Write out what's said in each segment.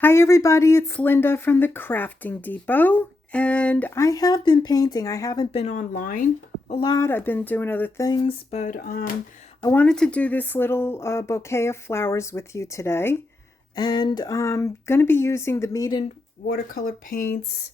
Hi everybody, it's Linda from the Crafting Depot, and I have been painting. I haven't been online a lot. I've been doing other things, but I wanted to do this little bouquet of flowers with you today. And I'm going to be using the Meeden watercolor paints.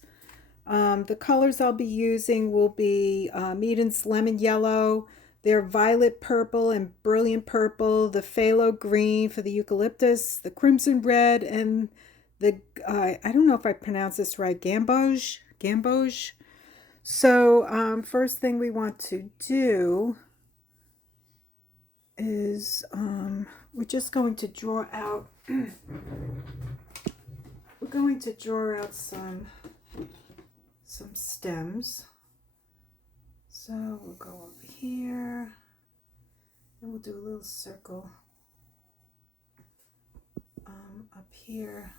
The colors I'll be using will be Meeden's lemon yellow, their violet purple and brilliant purple, the phthalo green for the eucalyptus, the crimson red, and the I don't know if I pronounce this right, gamboge. So first thing we want to do is we're just going to draw out. We're going to draw out some stems. So we'll go over here and we'll do a little circle up here.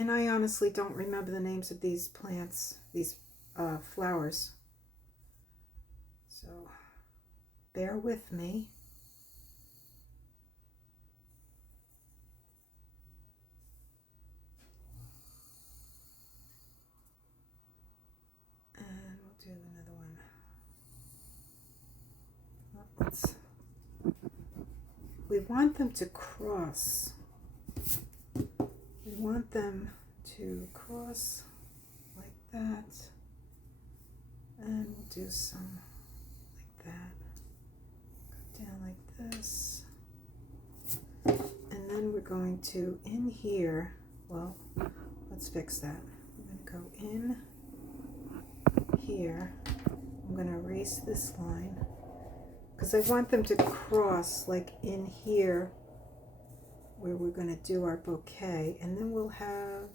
And I honestly don't remember the names of these plants, these flowers. So bear with me. And we'll do another one. We want them to cross. We want them to cross like that. And we'll do some like that. Go down like this. And then we're going to, in here, well, let's fix that. We're going to go in here. I'm going to erase this line because I want them to cross like in here where we're going to do our bouquet, and then we'll have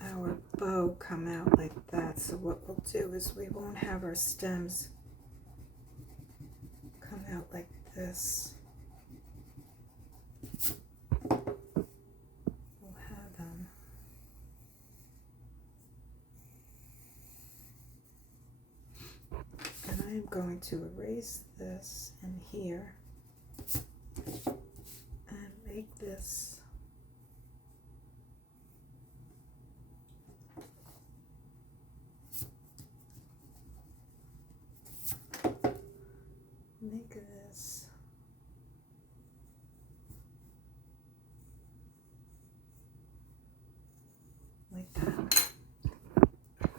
our bow come out like that. So what we'll do is we won't have our stems come out like this. We'll have them and I am going to erase this in here and make this like that.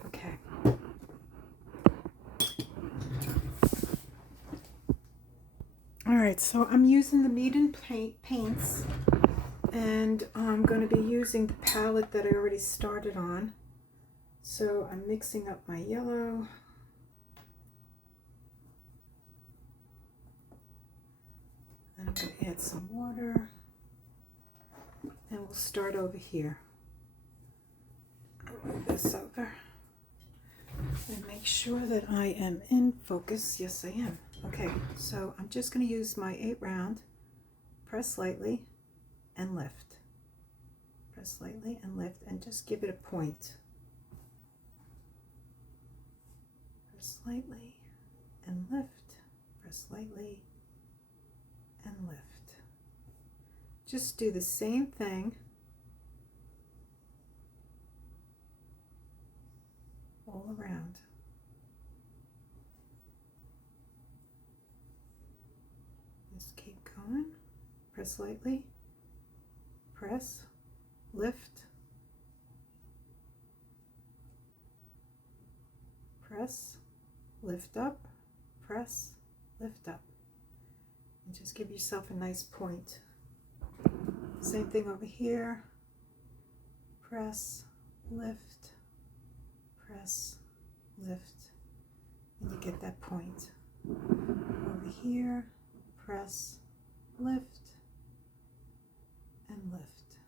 Okay. All right, so I'm using the Meeden paints, and I'm going to be using the palette that I already started on. So I'm mixing up my yellow. And I'm going to add some water. And we'll start over here. I'll move this over. And make sure that I am in focus. Yes, I am. Okay, so I'm just going to use my 8 round. Press lightly and lift. Press lightly and lift, and just give it a point. Press lightly and lift. Press lightly and lift. Just do the same thing all around. Just keep going. Press lightly. Press. Lift. Press. Lift up. Press. Lift up. And just give yourself a nice point. Same thing over here. Press. Lift. Press. Lift. And you get that point. Over here. Press. Lift. And lift.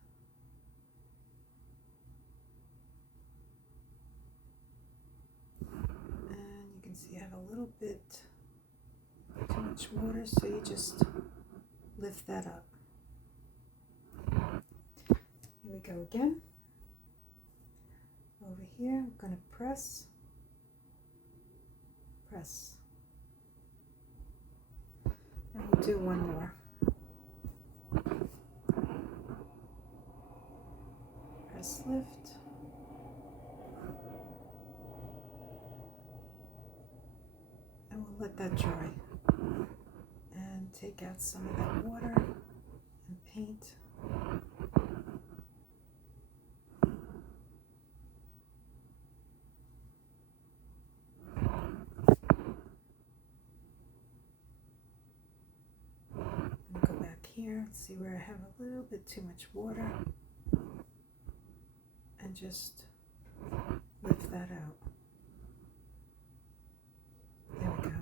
And you can see I have a little bit too much water, so you just lift that up. Here we go again. Over here, I'm going to press press. And we'll do one more. Press lift. And we'll let that dry. And take out some of that water and paint. Here, see where I have a little bit too much water, and just lift that out. There we go.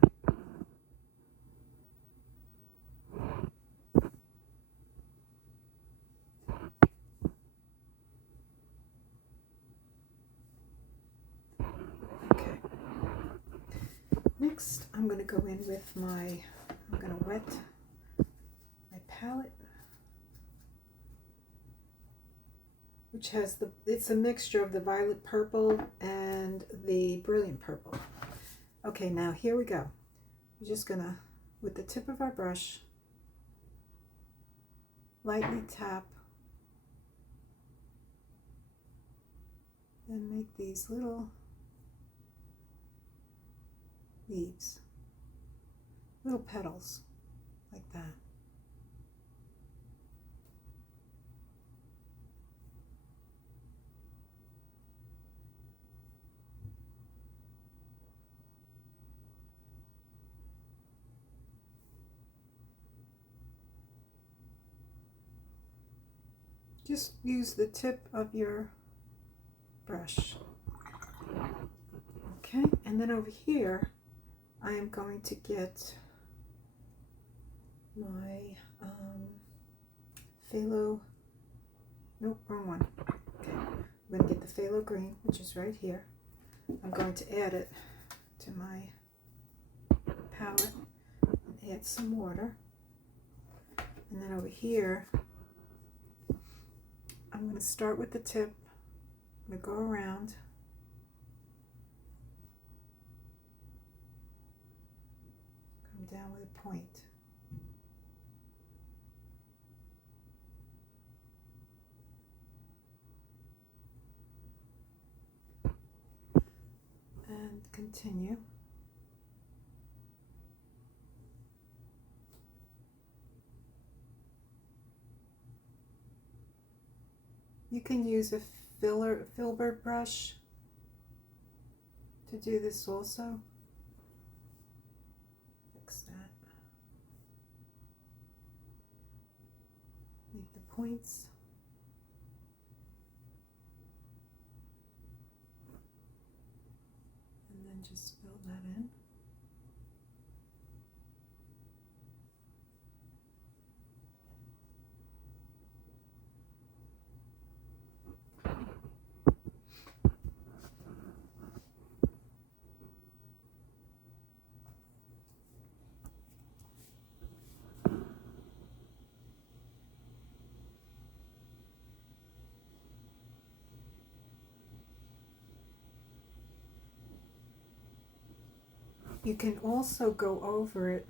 Okay. Next, I'm going to go in with I'm going to wet my palette, which has it's a mixture of the violet purple and the brilliant purple. Okay, now here we go. We're just gonna, with the tip of our brush, lightly tap and make these little leaves, little petals, like that. Just use the tip of your brush. Okay, and then over here, I am going to get my phthalo, nope, wrong one. Okay, I'm going to get the phthalo green, which is right here. I'm going to add it to my palette and add some water. And then over here, I'm going to start with the tip. I'm going to go around. Come down with a point. And continue. You can use a filbert brush to do this also. Fix that. Make the points. And then just fill that in. You can also go over it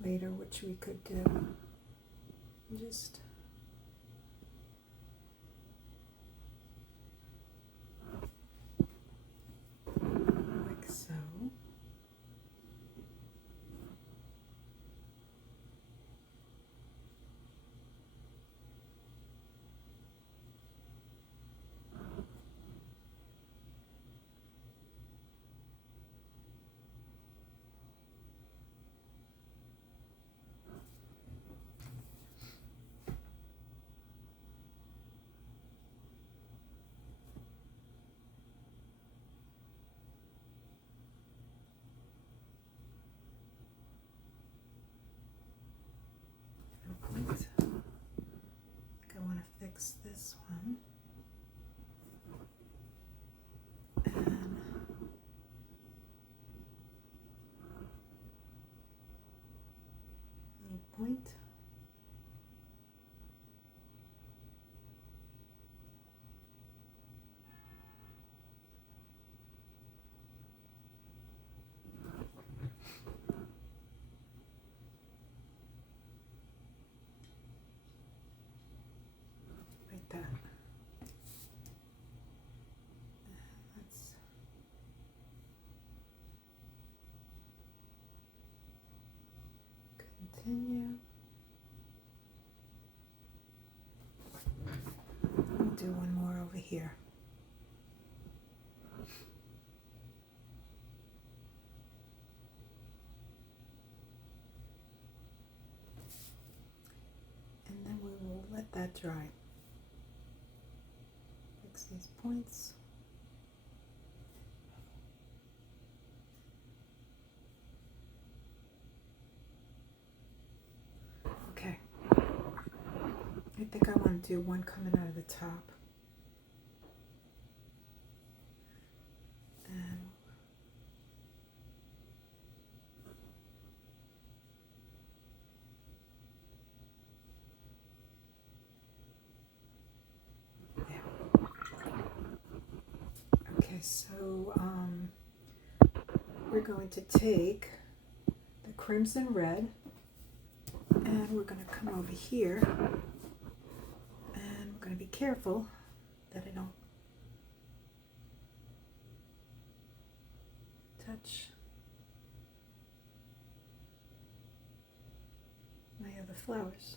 later, which we could do. Just like so. Continue. We'll do one more over here. And then we will let that dry. Fix these points. Okay. I think I want to do one coming out of the top. And there. Okay, so we're going to take the crimson red and we're going to come over here and we're going to be careful that I don't touch my other flowers.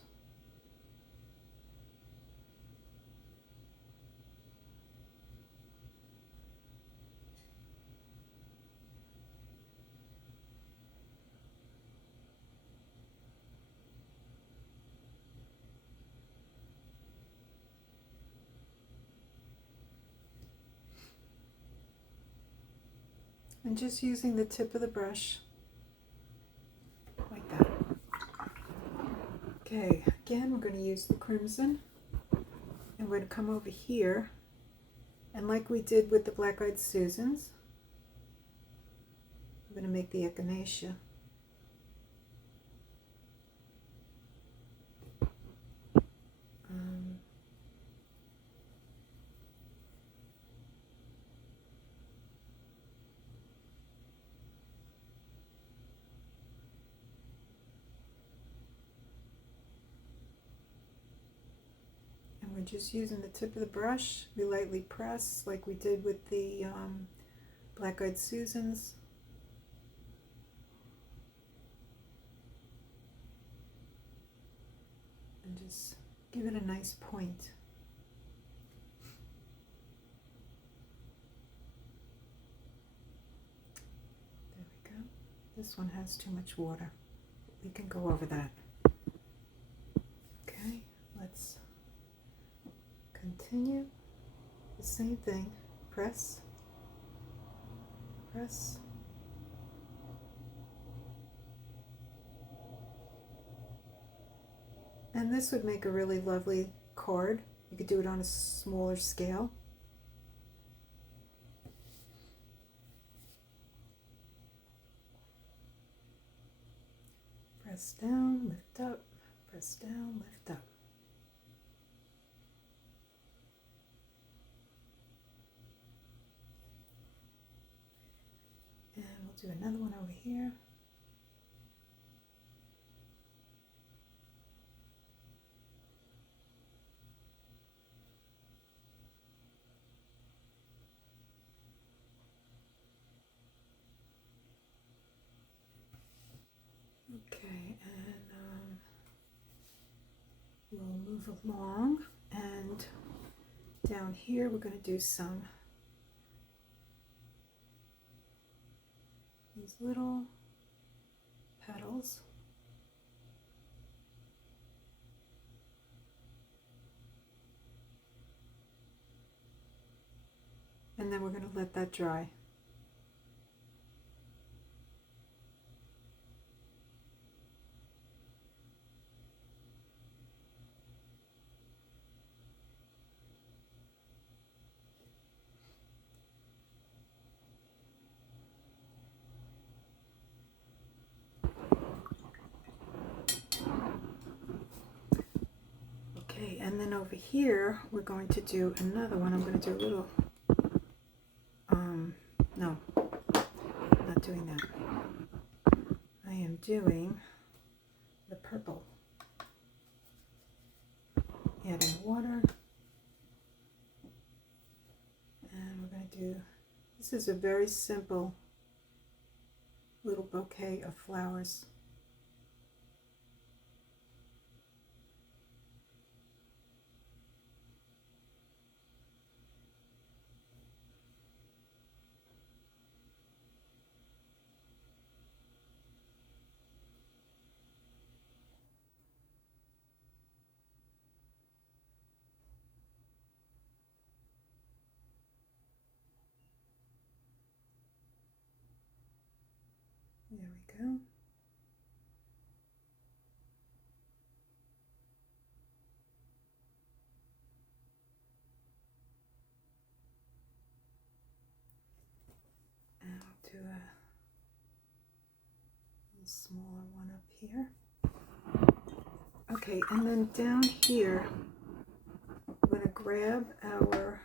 And just using the tip of the brush like that. Okay, again, we're going to use the crimson and we're going to come over here and like we did with the black-eyed Susans, we're going to make the echinacea. We're just using the tip of the brush. We lightly press like we did with the black-eyed Susans. And just give it a nice point. There we go. This one has too much water. We can go over that. Okay, let's continue the same thing. Press, press. And this would make a really lovely card. You could do it on a smaller scale. Press down, lift up, press down, lift up. And we'll do another one over here. Okay, and we'll move along, and down here we're going to do some these little petals. And then we're going to let that dry. Okay, and then over here we're going to do another one. I'm going to do a little, no, not doing that. I am doing the purple. Adding water. And we're going to do, this is a very simple little bouquet of flowers. go. And I'll do a little smaller one up here. Okay, and then down here, I'm going to grab our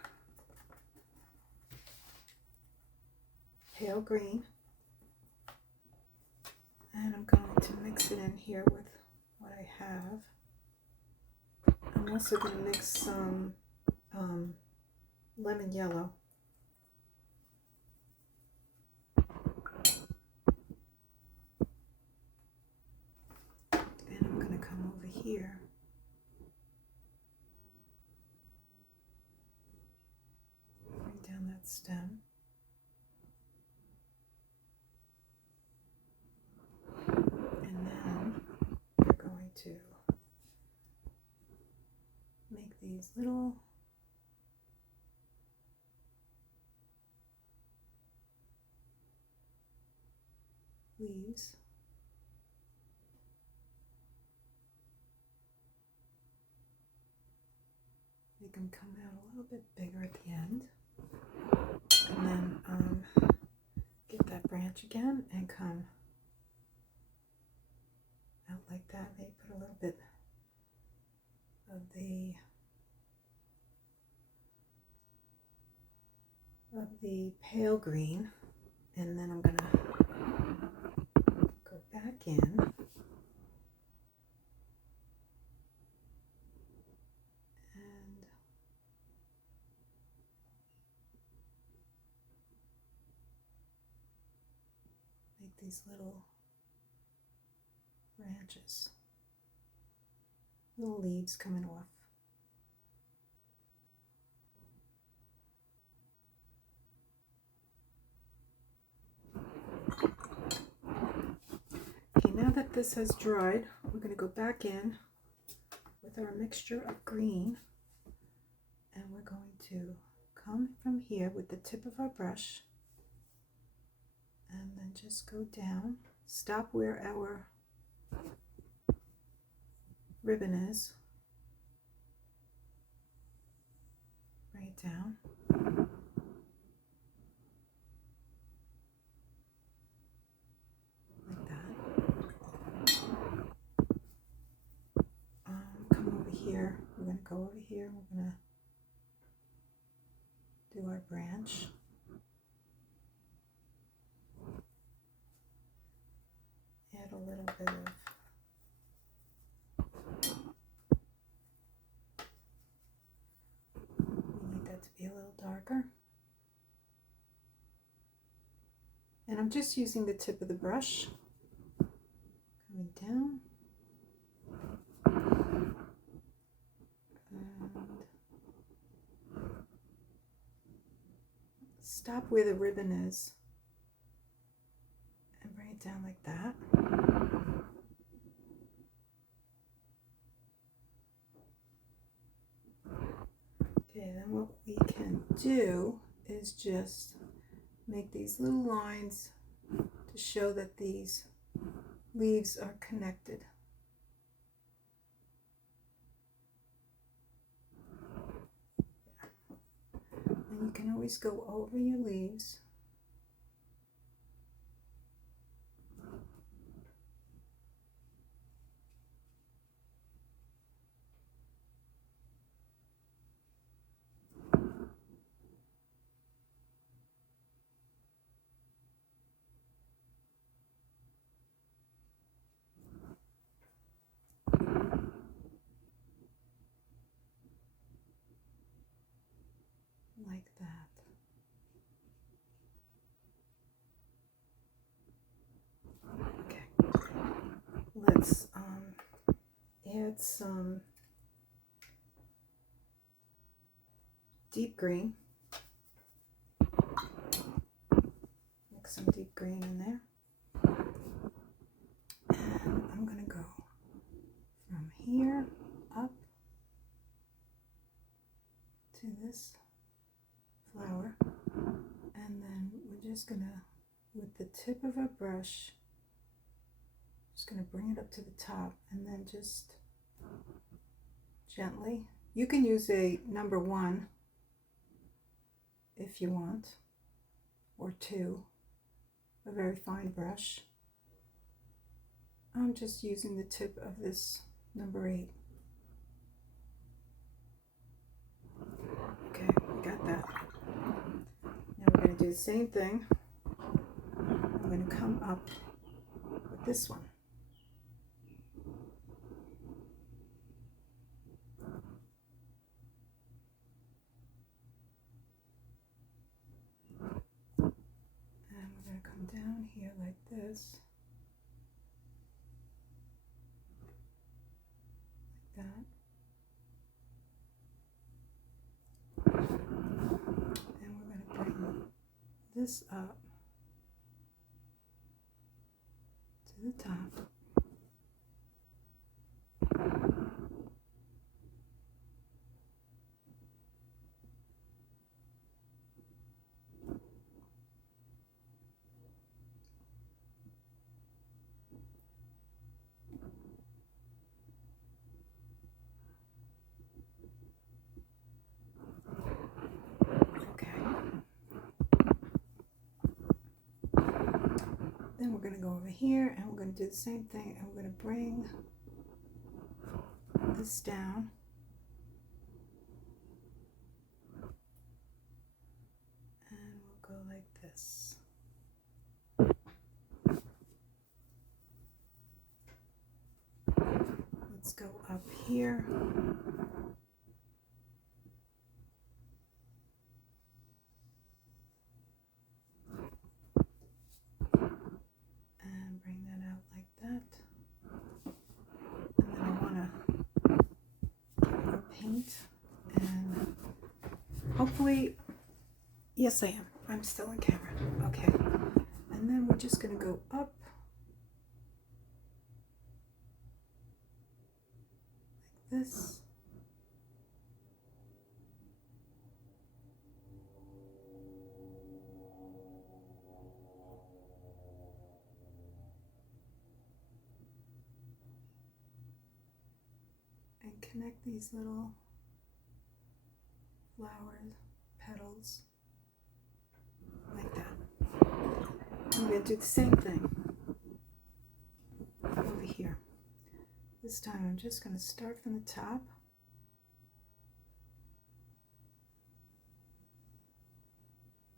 pale green, and I'm going to mix it in here with what I have. I'm also going to mix some lemon yellow. And I'm going to come over here bring down that stem. And then we're going to make these little leaves. Make them come out a little bit bigger at the end. And then get that branch again and come out like that. Maybe put a little bit of the pale green, and then I'm gonna go back in and make these little branches, little leaves coming off. Okay, now that this has dried, we're going to go back in with our mixture of green, and we're going to come from here with the tip of our brush and then just go down, stop where our ribbon is, bring it down, like that. Come over here, we're going to go over here, we're going to do our branch. Add a little bit of be a little darker. And I'm just using the tip of the brush, coming down. And stop where the ribbon is and bring it down like that. Okay, then what we can do is just make these little lines to show that these leaves are connected. And you can always go over your leaves. Like that. Okay, let's add some deep green. Mix some deep green in there. And I'm going to go from here up to this flower, and then we're just going to, with the tip of our brush, Just going to bring it up to the top and then just gently. You can use a number 1 if you want, or 2, a very fine brush. I'm just using the tip of this number 8. Okay, we got that. Now we're going to do the same thing. I'm going to come up with this one. And we're going to come down here like this. Like that. And we're going to bring this up to the top. Then we're going to go over here and we're going to do the same thing, and we're going to bring this down. And we'll go like this. Let's go up here. And hopefully, yes I am. I'm still on camera. Okay. And then we're just going to go up like this. And connect these little flower petals like that. I'm going to do the same thing over here. This time I'm just going to start from the top.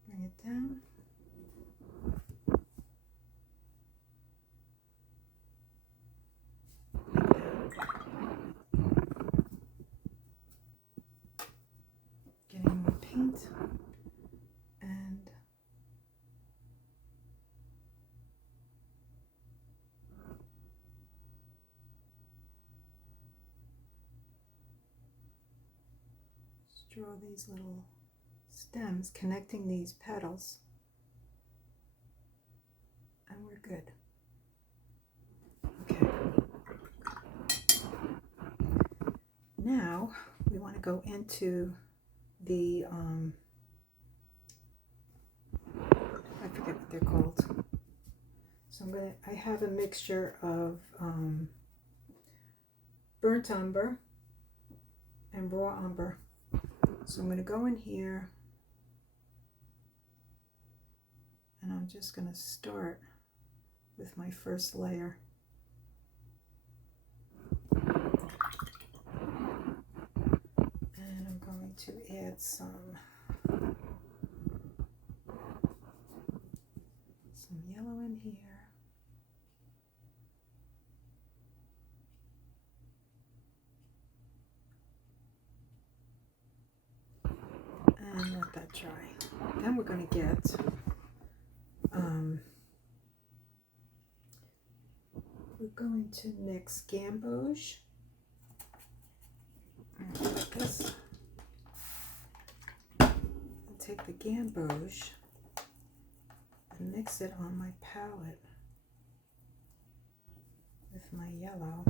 Bring it down. Getting more paint. Draw these little stems connecting these petals, and we're good. Okay. Now we want to go into the I forget what they're called. So I have a mixture of burnt umber and raw umber. So I'm going to go in here and I'm just going to start with my first layer. And I'm going to add some yellow in here. And let that dry. Then we're going to get we're going to mix gamboge like this. And take the gamboge and mix it on my palette with my yellow.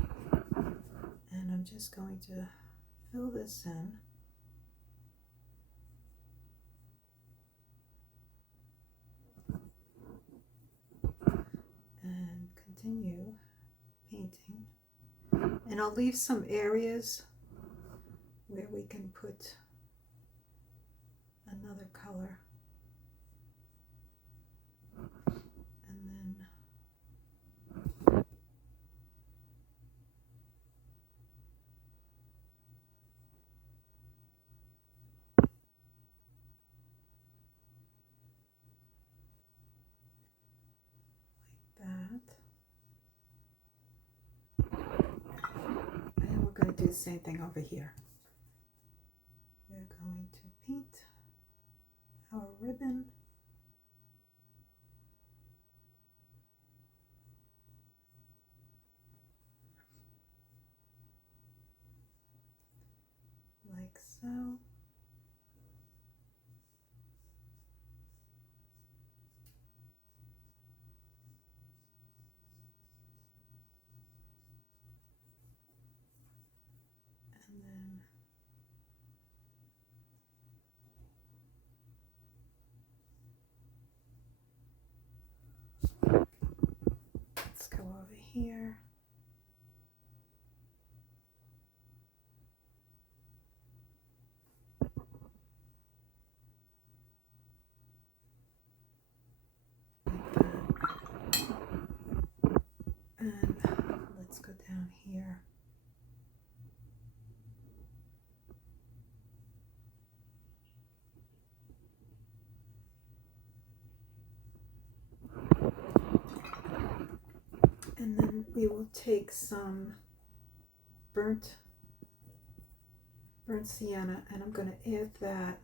And I'm just going to fill this in. And continue painting. And I'll leave some areas where we can put another color. And then that. And we're going to do the same thing over here. We're going to paint our ribbon. Like so. And then let's go over here. And let's go down here. And then we will take some burnt sienna, and I'm going to add that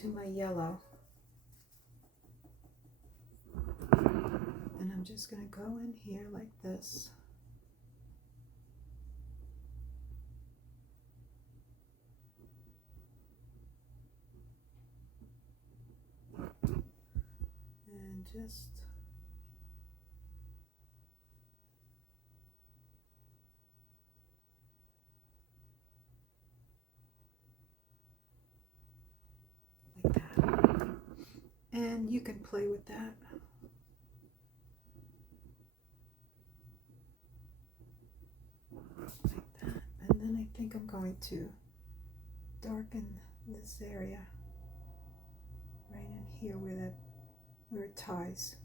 to my yellow. And I'm just going to go in here like this. And just like that. And you can play with that. Like that. And then I think I'm going to darken this area right in here where it ties.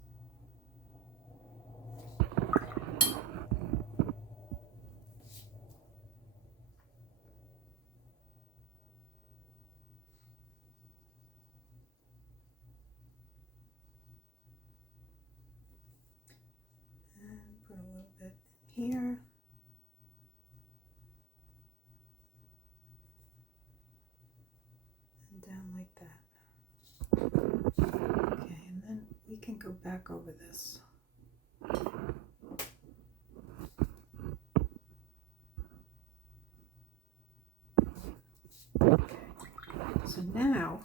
And put a little bit here. And down like that. Okay, and then we can go back over this. So now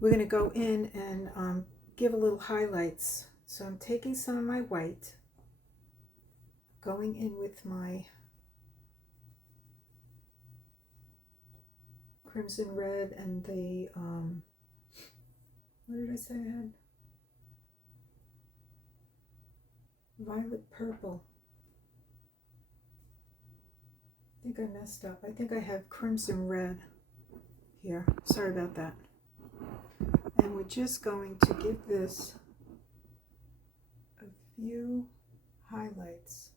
we're going to go in and give a little highlights. So I'm taking some of my white, going in with my crimson red and the, what did I say I had? Violet purple. I think I messed up. I think I have crimson red here. Sorry about that. And we're just going to give this a few highlights.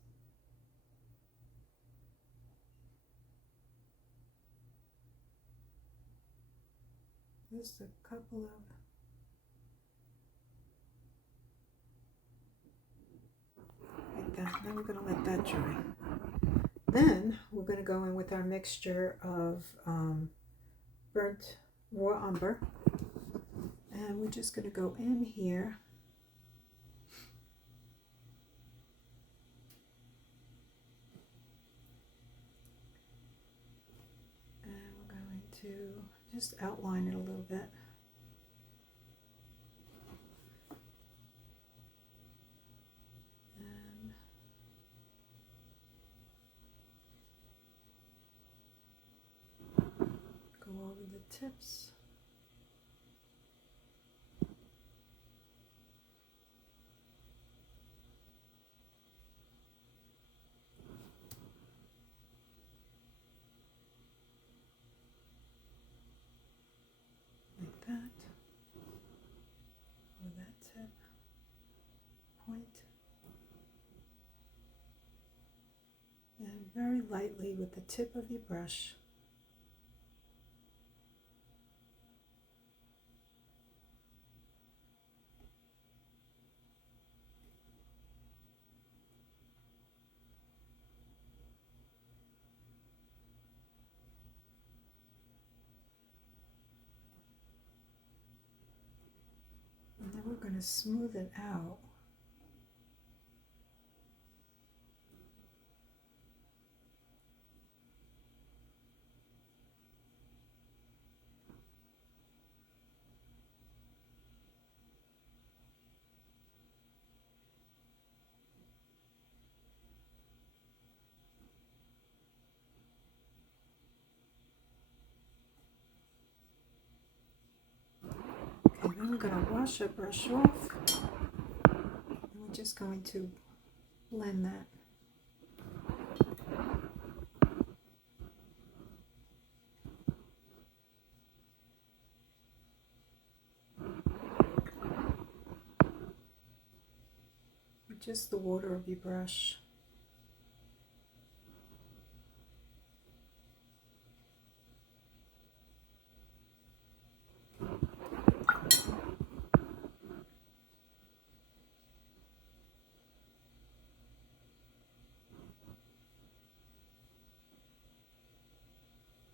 Just a couple of like that. Then we're going to let that dry. Then we're going to go in with our mixture of burnt raw umber, and we're just going to go in here and we're going to just outline it a little bit. And go over the tips. that with that tip point, and very lightly with the tip of your brush. And then we're going to smooth it out. Okay, then we're going to wash our brush off. And we're just going to blend that. With just the water of your brush.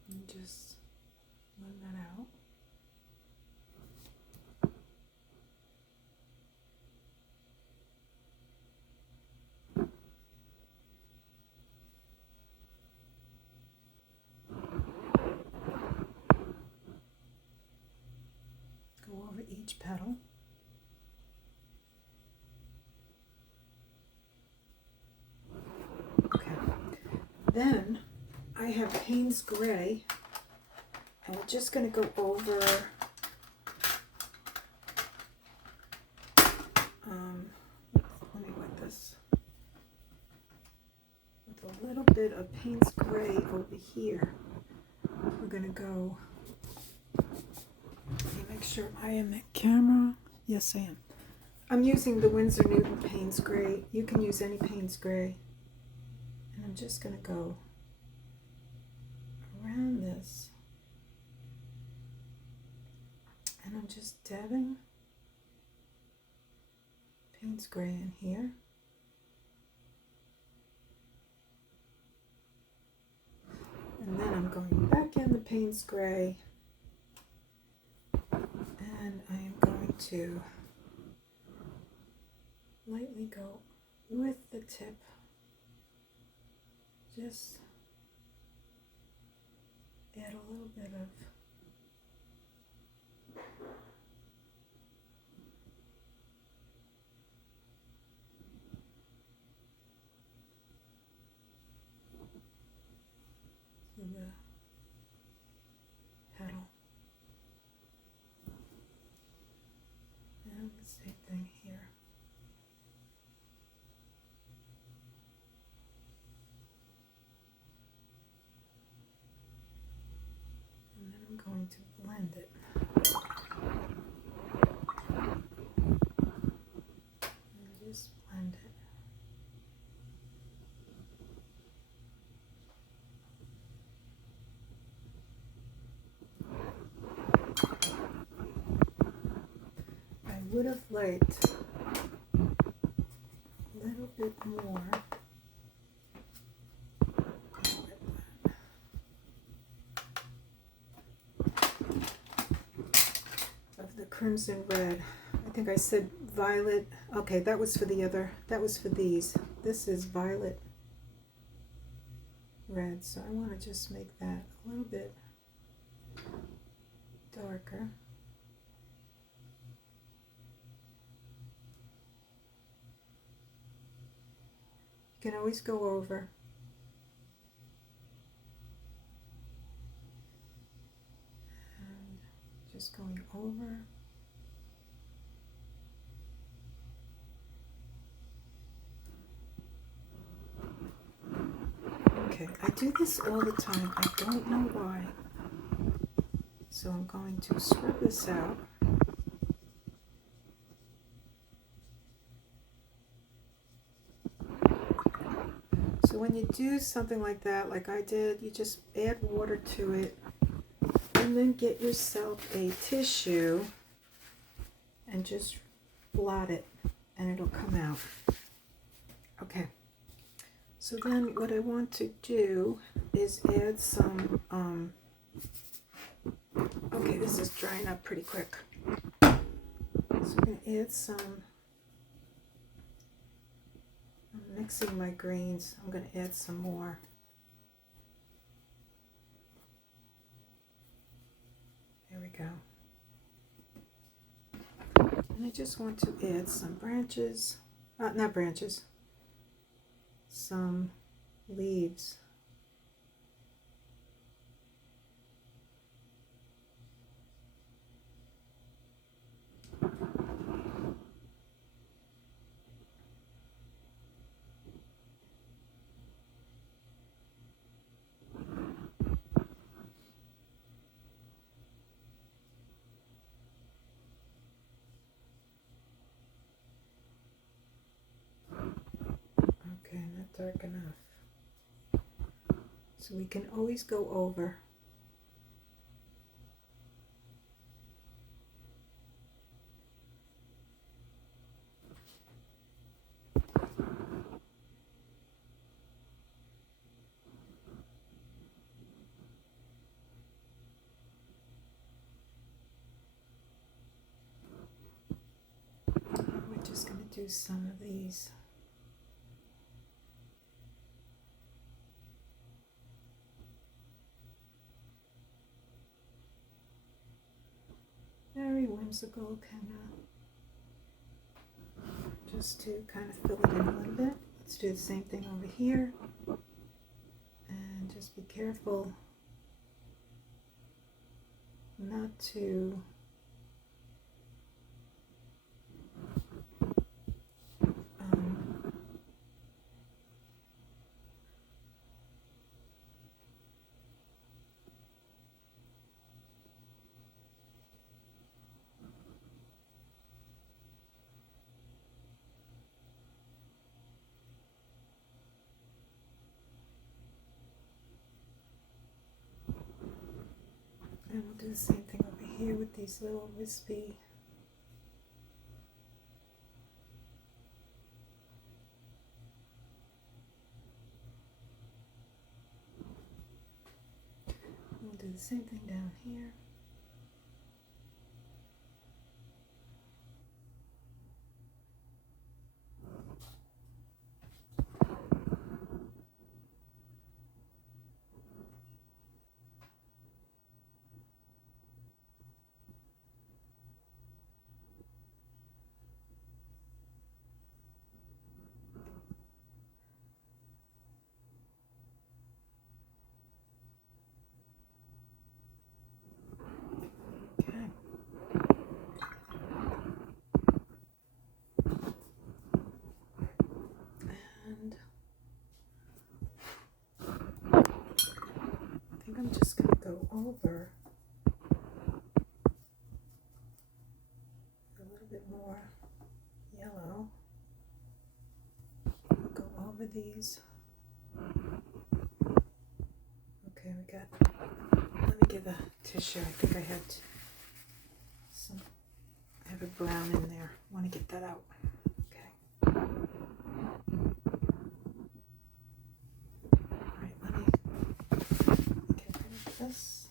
And just blend that out. Go over each petal. Okay. Then I have Payne's Gray, and we're just going to go over let me wet this with a little bit of Payne's Gray over here. We're going to go, let me make sure I am at camera. Yes, I am. I'm using the Winsor Newton Payne's Gray. You can use any Payne's Gray. And I'm just going to go around this. And I'm just dabbing Payne's Gray in here. And then I'm going back in the Payne's Gray. And I am going to lightly go with the tip. Just add a little bit of the petal. And the same thing here. And then I'm going to blend it. And just blend it. I would have liked a little bit more of the crimson red. I think I said violet. Okay, that was for the other, that was for these. This is violet red, so I want to just make that a little bit darker. You can always go over. And just going over. Okay, I do this all the time. I don't know why. So I'm going to scrub this out. So when you do something like that, like I did, you just add water to it and then get yourself a tissue and just blot it and it'll come out. Okay. So then what I want to do is add some, okay, this is drying up pretty quick. So I'm going to add some, I'm mixing my greens. I'm going to add some more. There we go. And I just want to add some branches, not branches, some leaves. Okay, not dark enough. So we can always go over. We're just going to do some of these. Very whimsical, kind of, just to kind of fill it in a little bit. Let's do the same thing over here. And just be careful not to and we'll do the same thing over here with these little wispy. We'll do the same thing down here. I'm just going to go over a little bit more yellow. Go over these. Okay, we got, let me get a tissue. I think I had some, I have a brown in there. I want to get that out. Okay. All right, let me get rid of this.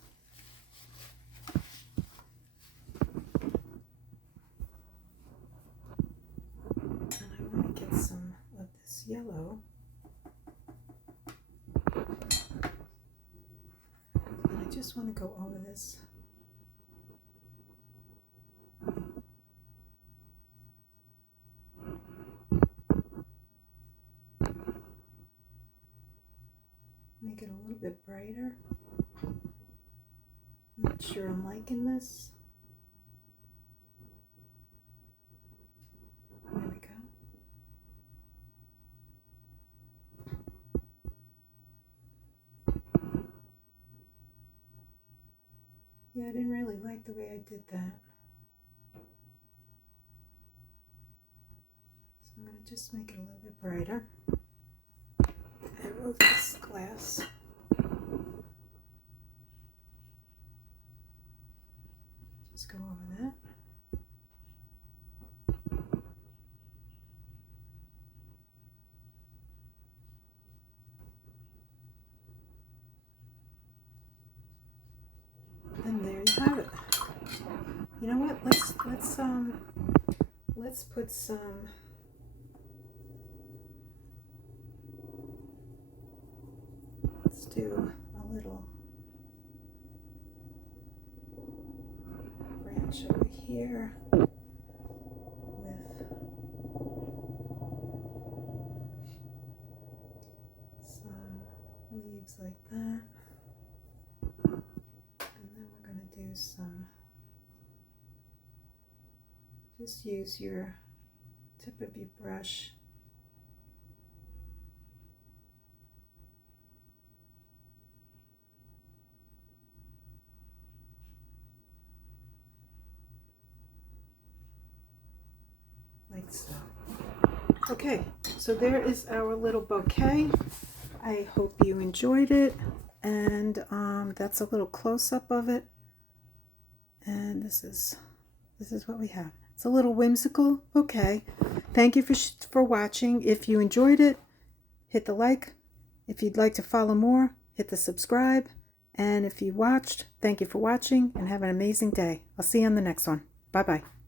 And I want to get some of this yellow. And I just want to go over this. Make it a little bit brighter. Not sure I'm liking this. There we go. Yeah, I didn't really like the way I did that. So I'm going to just make it a little bit brighter. And move this glass. Just go over that. And there you have it. You know what? Let's put some let's do a little branch over here with some leaves like that. Do some, just use your tip of your brush like so. Okay, so there is our little bouquet. I hope you enjoyed it, and that's a little close-up of it. And this is what we have. It's a little whimsical bouquet. Thank you for watching. If you enjoyed it, hit the like. If you'd like to follow more, hit the subscribe. And if you watched, thank you for watching and have an amazing day. I'll see you on the next one. Bye-bye.